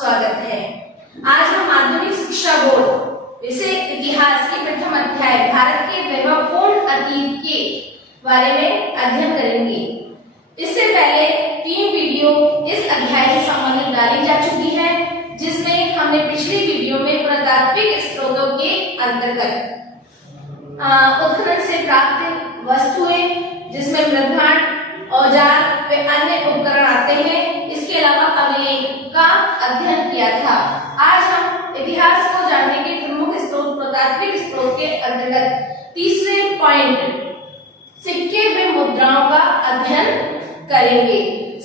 स्वागत है। आज हम माध्यमिक शिक्षा बोर्ड विषय इतिहास के प्रथम अध्याय भारत के वैभवपूर्ण अतीत के बारे में अध्ययन करेंगे। इससे पहले 3 वीडियो इस अध्याय से संबंधित डाली जा चुकी है, जिसमें हमने पिछली वीडियो में पुरातात्विक स्रोतों के अंतर्गत उत्खनन से प्राप्त वस्तुएं, जिसमें मृदभांड, औजार व अन्य उपकरण आते हैं, इसके अलावा अभिलेख का अध्ययन किया था। आज हम इतिहास को जानने के प्रमुख स्रोत पुरातात्विक स्रोत के अंतर्गत तीसरे पॉइंट सिक्के व मुद्राओं का अध्ययन करेंगे।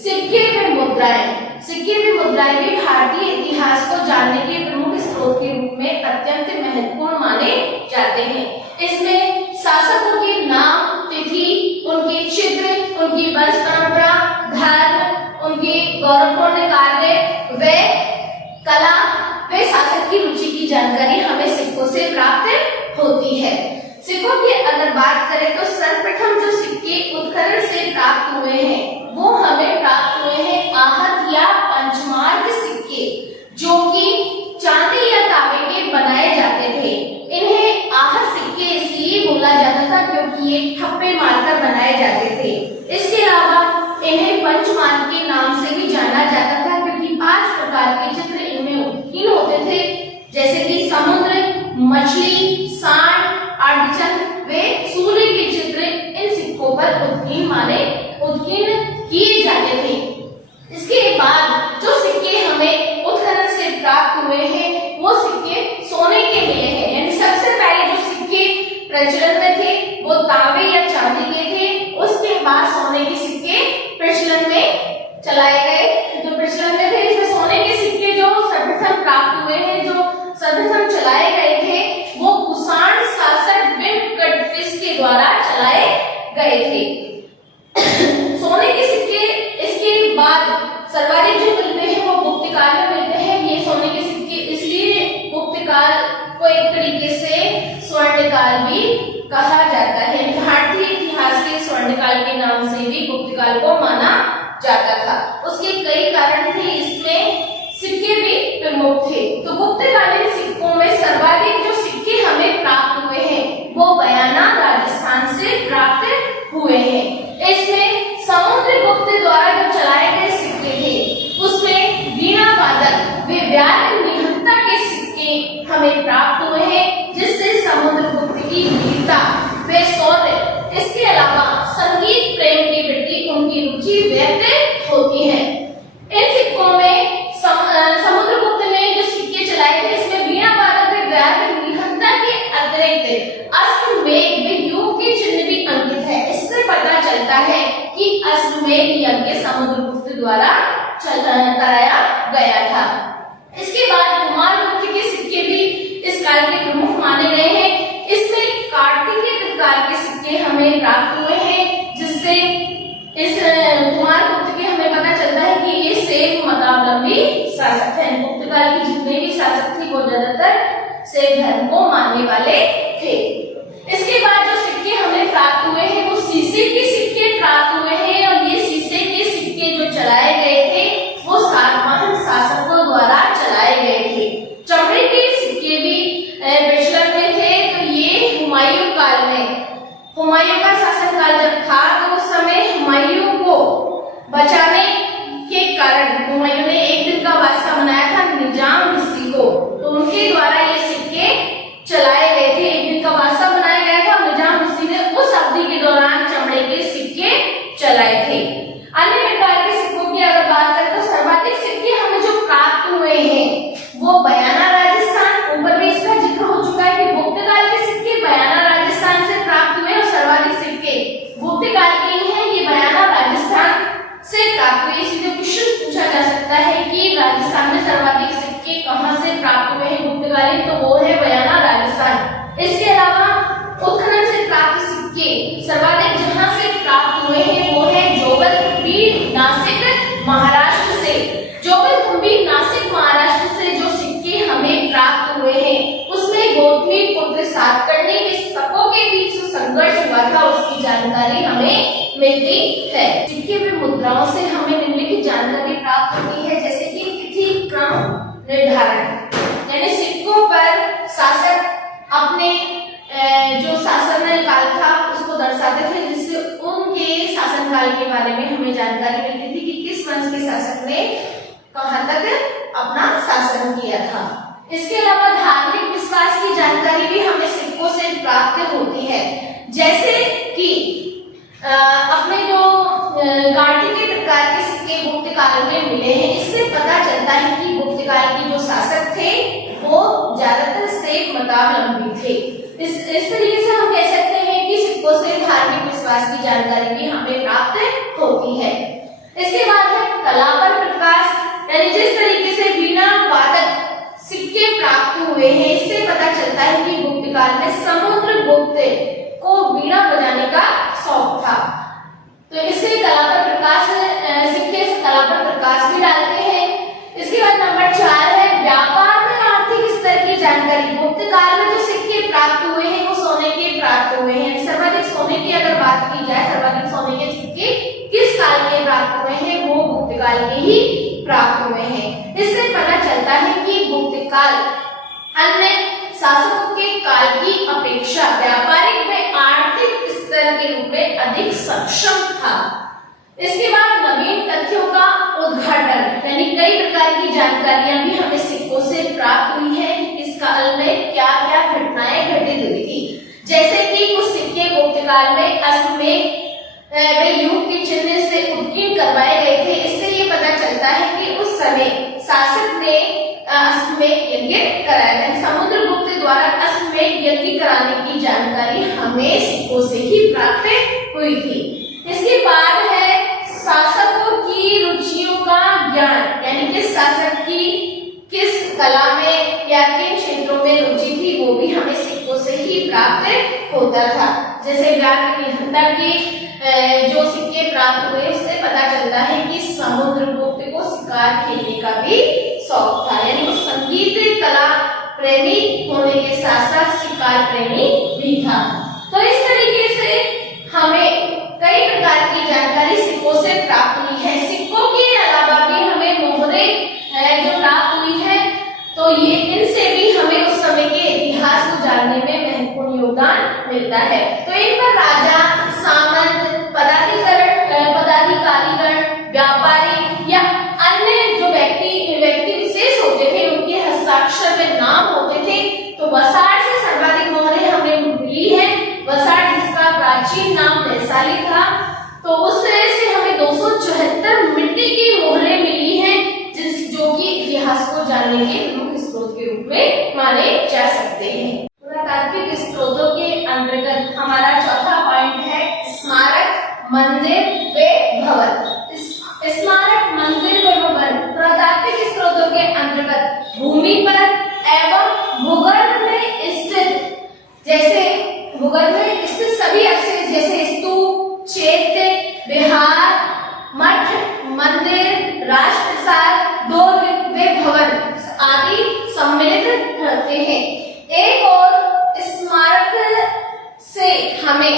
सिक्के व मुद्राएं भी भारतीय इतिहास को जानने के प्रमुख स्रोत के रूप में अत्यंत महत्वपूर्ण माने जाते हैं। इसमें शासकों के नाम, तिथि, उनके चित्र, उनकी वंश परंपरा, धर्म, उनके गौरवपूर्ण कार्य व कला व शासक की रुचि की जानकारी हमें सिक्कों से प्राप्त होती है। सिक्कों की अगर बात करें तो सर्वप्रथम जो सिक्के उत्खनन से प्राप्त हुए हैं वो हमें प्राप्त हुए हैं आहत या पंचमार्क सिक्के, जो कि चांदी या तांबे के बनाए जाते थे। इन्हें आहत सिक्के इसलिए बोला जाता था क्योंकि ये ठप्पे मारकर बनाए जाते थे। इसके अलावा इन्हें पंचमार्क के नाम से भी जाना जाता था क्योंकि 5 प्रकार के चित्र इनमें उत्कीर्ण होते थे, जैसे कि समुद्र, मछली, सांड, अर्धचंद्र व सूर्य के चित्र इन सिक्कों पर उत्कीर्ण किए जाते थे। इसके बाद जो सिक्के हमें उत्खनन से प्राप्त हुए हैं वो सिक्के सोने के मिले हैं। यानी सबसे पहले जो सिक्के प्रचलन में थे वो तांबे या चांदी के थे, उसके बाद सोने के सिक्के प्रचलन में चलाए गए। जो प्रचलन में थे इसमें सोने के सिक्के जो सर्वप्रथम प्राप्त हुए हैं, जो सर्वप्रथम चलाए गए थे वो कुषाण शासक वेंकटकृष्ण के द्वारा चलाए गए थे। सोने के सिक्के इसके बाद सर्वाधिक जो मिलते हैं वो गुप्त काल में मिलते हैं। ये सोने के सिक्के इसलिए गुप्त काल को एक तरीके से स्वर्ण काल भी कहा जाता है। भारतीय इतिहास के स्वर्ण काल के नाम से भी गुप्त काल को माना जाता था। उसके कई कारण थे, इसमें सिक्के भी प्रमुख थे। तो गुप्तकालीन सिक्कों में सर्वाधिक जो सिक्के हमें प्राप्त हुए हैं वो बयाना राजस्थान से प्राप्त हुए हैं। इसमें समुद्रगुप्त द्वारा जो चलाए गए सिक्के थे उसमें वीणा वादक व व्याघ्र निहत्ता के सिक्के हमें प्राप्त हुए हैं, जिससे समुद्रगुप्त की वीरता व शौर्य, इसके अलावा संगीत प्रेम के प्रति उनकी रुचि व्यक्त होती है। इन सिक्कों में समुद्रगुप्त ने जो सिक्के चलाए थे इसमें वीणा वादक व व्याघ्र निहत्ता के अतिरिक्त अश्वमेध व योग के चिन्ह भी अंकित है। इससे पता चलता है कि अश्वमेध यज्ञ समुद्रगुप्त द्वारा कराया गया था। इसके बाद कुमारगुप्त के सिक्के भी इस काल के प्रमुख माने गए हैं। इसमें कार्तिकीय प्रकार के सिक्के हमें प्राप्त हुए हैं, जिससे इस कुमारगुप्त के हमें पता चलता है कि ये शैव मतावलंबी शासक है। गुप्त काल के जितने भी शासक थे वो ज्यादातर शैव धर्म को मानने वाले थे। इसके बाद जो सिक्के हमें प्राप्त हुए हैं वो शीशे के सिक्के प्राप्त हुए हैं, और ये शीशे के सिक्के जो चलाए गए थे वो सातवाहन शासकों द्वारा चलाए गए थे। चमड़े के सिक्के भी प्रचलन में थे। तो ये हुमायूं काल में, हुमायूं का शासनकाल जब था तो उस समय हुमायूं को बचाने के कारण हुमायूं ने एक दिन का बादशाह बनाया था निजाम ऋषि को, तो उनके द्वारा ये सिक्के चलाए गए थे। एक दिन का बादशाह बनाया गया था, निजाम ऋषि ने उस अवधि के दौरान चमड़े के सिक्के चलाए थे। अन्य प्रकार के सिक्कों की अगर बात करें तो सर्वाधिक सिक्के हमें जो प्राप्त हुए हैं वो बयाना राजस्थान, ऊपर भी इसका जिक्र हो चुका है कि गुप्त काल के सिक्के बयाना राजस्थान से प्राप्त हुए और सर्वाधिक सिक्के गुप्त काल के ही हैं, ये बयाना राजस्थान से प्राप्त हुए। इसलिए क्वेश्चन पूछा जा सकता है कि राजस्थान में सर्वाधिक सिक्के कहां से प्राप्त हुए हैं गुप्तकालीन, तो वो है बयाना राजस्थान। इसके अलावा उत्खनन से प्राप्त सिक्के सर्वाधिक जहां से प्राप्त हुए हैं वो है जोगलकुंभी, नासिक, महाराष्ट्र से। जोगलकुंभी, नासिक, महाराष्ट्र से जो सिक्के हमें प्राप्त हुए हैं उसमें गौतमी पुत्र सातकर्णी के शकों के बीच जो संघर्ष हुआ था उसकी जानकारी हमें मिलती है। सिक्के व मुद्राओं से हमें निम्नलिखित जानकारी प्राप्त होती है, जैसे कि तिथि, क्रम, निर्धारण, यानी सिक्कों पर शासक अपने जो शासन काल था उसको दर्शाते थे, जिससे उनके शासनकाल के बारे में हमें जानकारी मिलती थी कि किस वंश के शासक ने कहां तक अपना शासन किया था। इसके अलावा धार्मिक विश्वास की जानकारी भी हमें सिक्कों से प्राप्त होती है, जैसे कि अपने जो गांठी के प्रकार के सिक्के गुप्त काल में मिले हैं, इससे पता चलता है कि गुप्त काल के जो शासक थे वो ज्यादातर शैव मतावलंबी थे। इस तरीके से हम कह सकते हैं कि सिक्कों से धार्मिक विश्वास की जानकारी भी हमें प्राप्त होती है। इसके बाद है कला पर प्रकाश, यानी जिस तरीके से वीणा वादक सिक्के प्राप्त हुए हैं, इससे पता चलता है कि गुप्त काल में समुद्रगुप्त को वीणा बजाने का शौक था। तो इससे कला पर प्रकाश, सिक्के से कला पर प्रकाश भी डालते हैं। इसके बाद नंबर 4 है व्यापार में आर्थिक स्तर की जानकारी। गुप्त काल में जो सिक्के प्राप्त हुए हैं वो सोने के प्राप्त हुए हैं। सर्वाधिक सोने की अगर बात की जाए, सर्वाधिक सोने के सिक्के किस काल के प्राप्त हुए हैं, वो गुप्त काल के ही प्राप्त हुए हैं। इससे पता चलता है कि गुप्त काल अन्य शासकों के काल की अपेक्षा व्यापारिक व आर्थिक स्तर के रूप में अधिक सक्षम था। इसके बाद नवीन तथ्यों का उद्घाटन, यानी कई प्रकार की जानकारियां भी हमें सिक्कों से प्राप्त हुई है कि किस काल में क्या क्या घटनाएं घटित हुई थी। जैसे कि कुछ सिक्के गुप्त काल में अश्वमेध युग के चिन्ह से उत्कीर्ण करवाए गए थे। इससे ये पता चलता है कि उस समय शासक ने अश्वमेध यज्ञ कराया था। समुद्रगुप्त द्वारा अश्वमेध यज्ञ कराने की जानकारी हमें सिक्कों से ही प्राप्त हुई थी। इसके बाद है शासकों की रुचियों का ज्ञान, यानी किस शासक की किस कला में या किन क्षेत्रों में रुचि थी, वो भी हमें सिक्कों से ही प्राप्त होता था। जैसे व्याकरणिकता के जो सिक्के प्राप्त हुए, उससे पता चलता है कि समुद्रगुप्त को शिकार खेलने का भी शौक था, यानी वो संगीत कला प्रेमी होने के साथ साथ शिकार प्रेमी भी था। तो इस तरीके से हमें कई प्रकार की जानकारी सिक्कों से प्राप्त हुई है। सिक्कों के अलावा भी हमें मोहरे जो प्राप्त हुई है, तो ये इनसे भी हमें उस समय के इतिहास को जानने में महत्वपूर्ण योगदान मिलता है। तो इन पर राजा, सामंत, पदाधिकारीगण, व्यापारी या अन्य जो व्यक्ति विशेष होते थे, उनके हस्ताक्षर में नाम होते थे। तो वसाड़ से सर्वाधिक मोहरें हमें मिली है। वसाड़ जिसका प्राचीन नाम वैशाली था, तो उस तरह से हमें 274 मिट्टी की मोहरें मिली हैं, जो कि इतिहास को जानने के प्रमुख स्रोत के रूप में माने जा सकते हैं। पुरातात्विक स्रोतों के अंतर्गत हमारा चौथा पॉइंट है स्मारक, मंदिर व भवन। स्मारक, मंदिर व भवन पुरातात्विक स्रोतों के अंतर्गत भूमि पर एवं भूगर्भ में स्थित, जैसे भूगर्भ में स्थित सभी अवशेष जैसे स्तूप, चैत्य, विहार, मठ, मंदिर, राजप्रसाद, दुर्ग व भवन आदि सम्मिलित रहते हैं। एक और स्मारक से हमें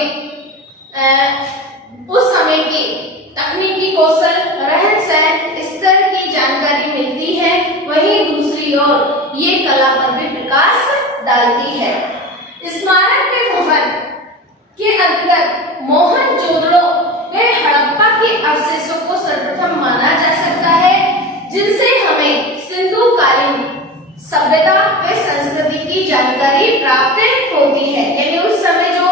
उस समय की तकनीकी कौशल, रहन सहन स्तर की जानकारी मिलती है, वहीं दूसरी ओर ये कला पर भी प्रकाश डालती है। स्मारक के भवन के अंतर्गत मोहनजोदड़ो व हड़प्पा के अवशेषों को सर्वप्रथम माना जा सकता है, जिनसे हमें सिंधुकालीन सभ्यता व संस्कृति की जानकारी प्राप्त होती है। यानी उस समय जो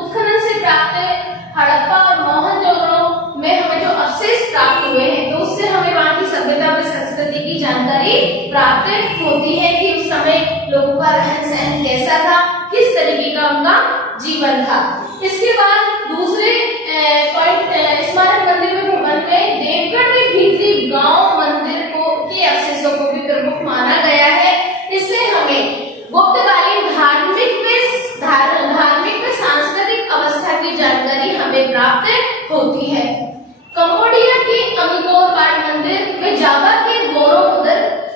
उत्खनन से प्राप्त हड़प्पा और मोहनजोदड़ो में हमें जो अवशेष प्राप्त हुए हैं, तो उससे हमें वहां की सभ्यता व संस्कृति की जानकारी प्राप्त होती है कि उस समय लोगों का रहन सहन कैसा था, किस तरीके का उनका जीवन था। इसके बाद दूसरे पॉइंट स्मारक, मंदिर व भवन में देवगढ़ में भीतरी गांव मंदिर के अवशेषों को भी प्रमुख माना गया है। इससे हमें गुप्तकालीन धार्मिक व सांस्कृतिक अवस्था की जानकारी हमें प्राप्त होती है। कंबोडिया के अमीगोरवाट मंदिर व जावा के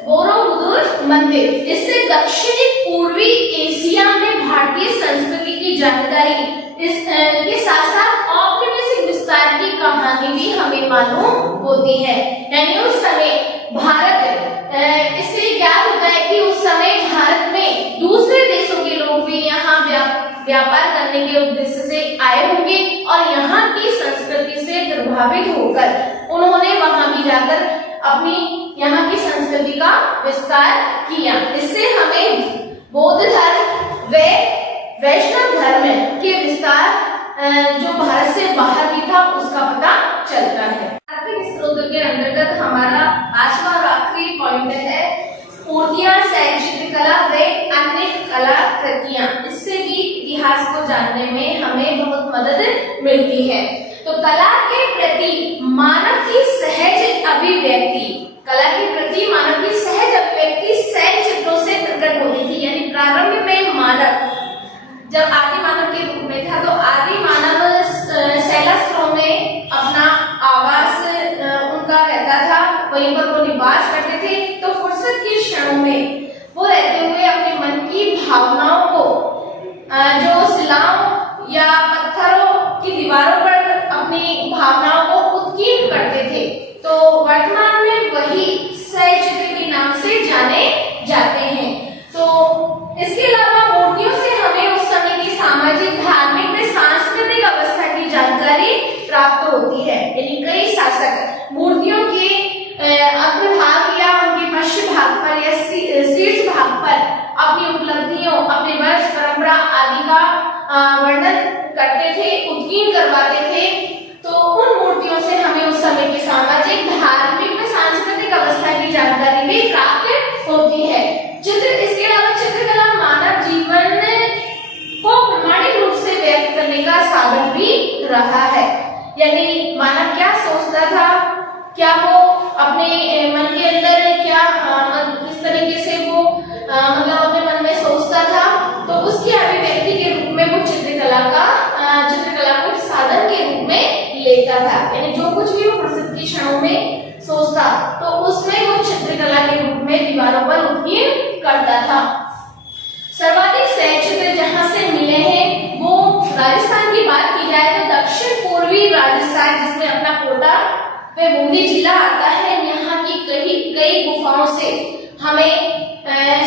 बोरोबुदुर मंदिर, इससे दक्षिणी पूर्वी एशिया में भारतीय संस्कृति की जानकारी इसके साथ साथ औपनिवेशिक विस्तार की कहानी भी हमें मालूम होती है। यानी उस समय भारत इससे ज्ञात होता है कि उस समय भारत में दूसरे देशों के लोग भी यहाँ व्यापार करने के उद्देश्य से आए होंगे और यहाँ की संस्कृति से प्रभावित होकर उन्होंने वहां भी जाकर अपनी यहाँ की संस्कृति का विस्तार किया। इससे हमें बौद्ध धर्म व वैष्णव धर्म के विस्तार जो भारत से बाहर भी था उसका पता चलता है। आर्थिक स्रोतों के अंतर्गत हमारा 5वां और आखिरी पॉइंट है मूर्तियां, शैल चित्रकला व अन्य कलाकृतियां। इससे भी इतिहास को जानने में हमें बहुत मदद मिलती है। तो कला के प्रति मानव की सहज अभिव्यक्ति, कला के प्रति मानव की सहज अभिव्यक्ति शैल चित्रों से प्रकट होती थी। यानी प्रारंभ में मानव जब आदि मानव के रूप में था तो आदि मानव शैलाश्रमों में अपना आवास उनका रहता था, वहीं पर वो निवास करते थे। तो फुर्सत के क्षणों में वो रहते हुए अपने मन की भावनाओं को जो शिलाओं या पत्थरों की दीवारों पर अपनी भावनाओं को उत्कीर्ण करते थे। तो वर्तमान में वही शैल चित्र के नाम से जाने जाते हैं। तो इसके अलावा मूर्तियों से हमें उस समय की सामाजिक, धार्मिक व सांस्कृतिक अवस्था की जानकारी प्राप्त होती है। यानी कई शासक मूर्तियों के अग्रभाग या उनके पश्चिम भाग पर या शीर्ष भाग पर अपनी उपलब्धियों, अपने वंश परंपरा आदि का वर्णन करते थे, उत्कीर्ण करवाते थे। तो उन मूर्तियों से हमें उस समय की सामाजिक, धार्मिक व सांस्कृतिक अवस्था की जानकारी भी प्राप्त होती है। इसके अलावा चित्रकला मानव जीवन को प्रामाणिक रूप से व्यक्त करने का साधन भी रहा है। यानी मानव क्या सोचता था, क्या वो अपने मन के अंदर क्या किस तरीके से वो मतलब अपने मन में सोचता था, तो उसकी अभिव्यक्ति के रूप में वो चित्रकला को साधन के रूप में लेता था। यानी जो कुछ भी वो फुर्सत के क्षणों में सोचता तो उसमें वो चित्रकला के रूप में दीवारों पर उत्कीर्ण करता था। सर्वाधिक शैल चित्र जहां से मिले हैं वो राजस्थान की बात की जाए तो दक्षिण पूर्वी राजस्थान, जिसमें अपना कोटा व बूंदी जिला आता है, यहाँ की कई गुफाओं से हमें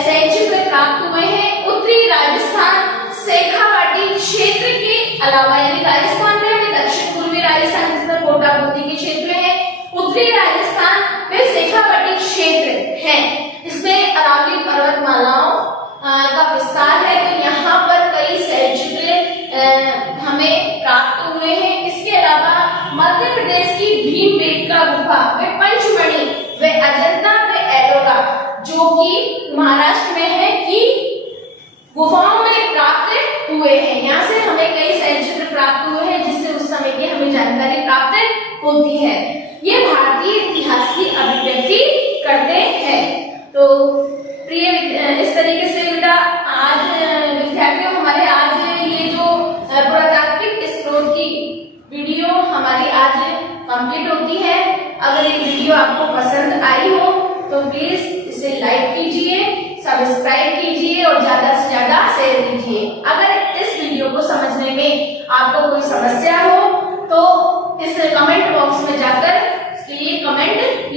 शैल चित्र प्राप्त हुए हैं। उत्तरी राजस्थान शेखावाटी क्षेत्र के अलावा, यानी राजस्थान में हमें दक्षिण पूर्वी राजस्थान जिसमें कोटा बूंदी के क्षेत्र है, उत्तरी राजस्थान व शेखावाटी क्षेत्र है, इसमें अरावली पर्वतमालाओं का विस्तार है। तो यहाँ पर कई शैल चित्र हमें प्राप्त हुए हैं। इसके अलावा मध्य प्रदेश की भीमबेटका गुफा व पंचमढ़ी व अजंता व एलोरा जो कि महाराष्ट्र में है की गुफाओं में प्राप्त हुए हैं। यहाँ से हमें कई शैल चित्र प्राप्त हुए हैं जिससे उस समय की हमें जानकारी प्राप्त होती है। ये भारतीय इतिहास की अभिव्यक्ति करते हैं। तो प्रिय इस तरीके से बेटा आज विद्यार्थियों हमारे आज ये जो पुरातात्विक स्रोत की वीडियो हमारी आज कंप्लीट होती है। अगर ये वीडियो आपको पसंद आई हो तो प्लीज इसे लाइक कीजिए, सब्सक्राइब कीजिए और ज्यादा से ज्यादा शेयर कीजिए। अगर इस वीडियो को समझने में आपको कोई समस्या हो तो इस कमेंट बॉक्स में जाकर इसके लिए कमेंट